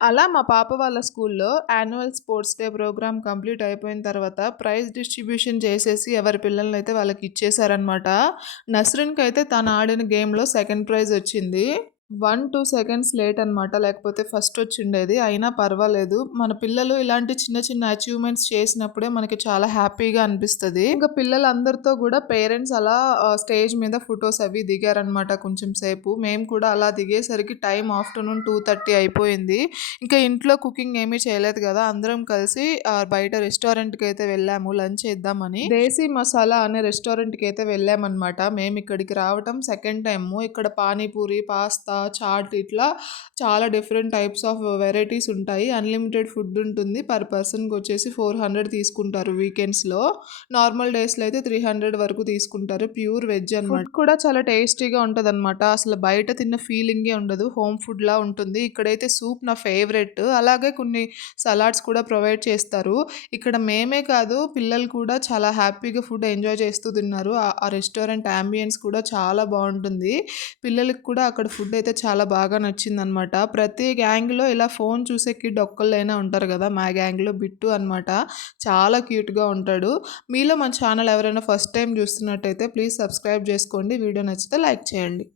అలా మా పాప వాళ్ళ స్కూల్లో annual sports day programme complete అయిపోయిన తర్వాత ప్రైజ్ డిస్ట్రిబ్యూషన్ చేసేసి ఎవరి పిల్లలనైతే వాళ్ళకి ఇచ్చేసారనమాట. నస్రిన్‌కైతే తను ఆడిన గేమ్‌లో సెకండ్ ప్రైజ్ వచ్చింది. 1, 2 సెకండ్స్ లేట్ అనమాట. లేకపోతే ఫస్ట్ వచ్చిండేది. అయినా పర్వాలేదు. మన పిల్లలు ఇలాంటి చిన్న చిన్న అచీవ్‌మెంట్స్ చేసినప్పుడే మనకి చాలా హ్యాపీగా అనిపిస్తది. ఇంక పిల్లలందరితో గూడా పేరెంట్స్ అలా స్టేజ్ మీద ఫోటోస్ అవి దిగారనమాట కొంచెం సేపు. మేము కూడా అలా దిగేసరికి టైం ఆఫ్టర్‌నూన్ 2:30 అయిపోయింది. ఇంకా ఇంట్లో కుకింగ్ ఏమీ చేయలేదు గదా! అందరం కలిసి బయట రెస్టారెంట్‌కైతే వెళ్ళాము లంచ్ చేద్దామని. దేశీ మసాలా అనే రెస్టారెంట్‌కైతే వెళ్ళామనమాట. మేమిక్కడికి రావటం సెకండ్ టైము. ఇక్కడ పానీపూరి, పాస్తా, చాట్ ఇట్లా చాలా డిఫరెంట్ టైప్స్ ఆఫ్ వెరైటీస్ ఉంటాయి. అన్‌లిమిటెడ్ ఫుడ్ ఉంటుంది. పర్ పర్సన్‌కొచ్చేసి 400 తీసుకుంటారు వీకెండ్స్‌లో. నార్మల్ డేస్‌లో అయితే 300 వరకు తీసుకుంటారు. ప్యూర్ వెజ్ అనమాట. ఫుడ్ కూడా చాలా టేస్టీగా ఉంటదనమాట. అసలు బయట తిన్న ఫీలింగే ఉండదు. హోమ్ ఫుడ్‌లా ఉంటుంది. ఇక్కడైతే సూప్ నా ఫేవరెట్. అలాగే కొన్ని సలాడ్స్ కూడా ప్రొవైడ్ చేస్తారు. ఇక్కడ మేమే కాదు పిల్లలు కూడా చాలా హ్యాపీగా ఫుడ్ ఎంజాయ్ చేస్తూ తిన్నారు. ఆ రెస్టారెంట్ యాంబియన్స్ కూడా చాలా బావుంటుంది. పిల్లలకి కూడా అక్కడ ఫుడ్ అయితే చాలా బాగా నచ్చిందనమాట. ప్రతి గ్యాంగ్‌లో ఇలా ఫోన్ చూసే కిడ్ ఒక్కళ్ళైనా ఉంటారు గదా! మా గ్యాంగ్‌లో బిట్టు అనమాట. చాలా క్యూట్‌గా ఉంటాడు. మీలో మన ఛానల్ ఎవరైనా ఫస్ట్ టైమ్ చూస్తున్నట్టయితే ప్లీజ్ సబ్స్క్రైబ్ చేసుకోండి. వీడియో నచ్చితే లైక్ చేయండి.